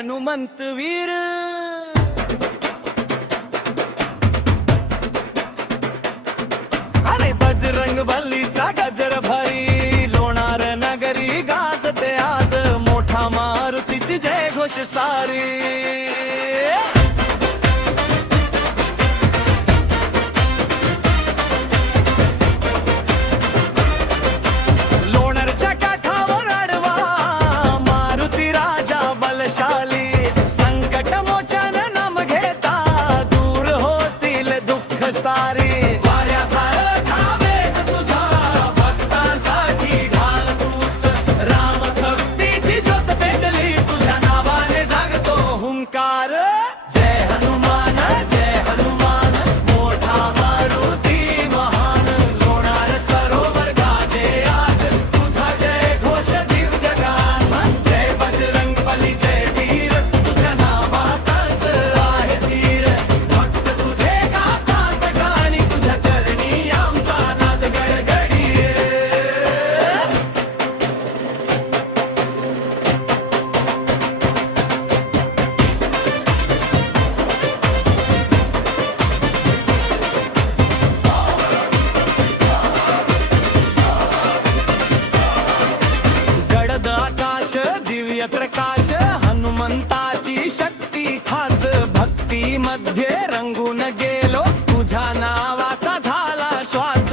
हनुमंत वीर। अरे बजरंग बलीचा गजर भाई, लोणार नगरी गाजते आज, मोठा मारुतीची जय घोष सारी। लोणारच्या काठावर अडवा मारुती राजा बलशाली, संकट मोचन नाम घेता दूर होतील दुःख सारी। जय हनुमान जय हनुमान, मोठा मारुती महान, लोणार सरोवर गाजे आज, तुझा जय घोष दिव्य गान। जय बजरंग बली जय वीर, तुझ्या नावातच आहे धीर, भक्त तुझे गातात गाणी, तुझ्या चरणी आमचा नाद गडगडी। गडद आकाश दिव्य प्रकाश, हनुमंताची शक्ती खास, भक्ती मध्ये रंगून गेलो, तुझ्या नावाचा झाला श्वास।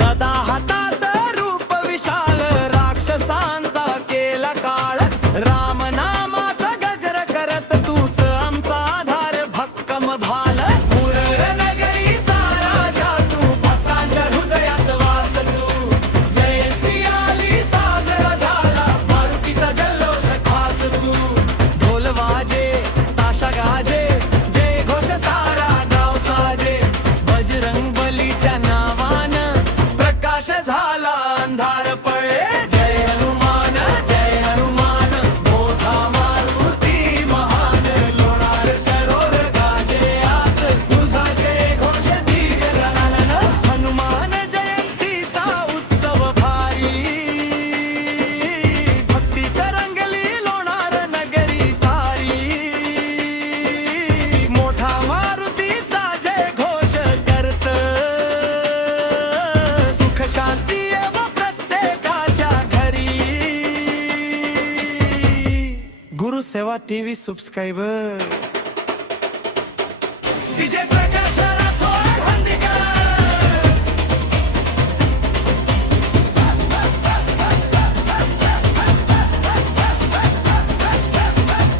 गदा हातात रूप विशाल, राक्षसांचा केला काळ, राम नामाचा गजर करत तूच आमचा आधार भक्कम भाल। मुरर नगरीचा राजा तू, भक्तांच्या हृदयात वास तू, जयंती आली साजरा झाला, मारुतीचा जल्लोष खास तू। ढोल वाजे ताशा गाजे, जय घोष सारा गाव साजे, बजरंग बलीच्या नावानं प्रकाश झाला अंधार पळे। जय हनुमान जय हनुमान, मोठा मारुती महान, लोणार सरोवर गाजे आज, तुझा जय घोष दिव्य गान। हनुमान जयंतीचा उत्सव भारी, भक्ती तरंगली लोणार नगरी सारी, मोठा मारुतीचा जय घोष करत, सुख शांती येव प्रत्येकाच्या घरी। गुरु सेवा टीव्ही सबस्क्राईबर।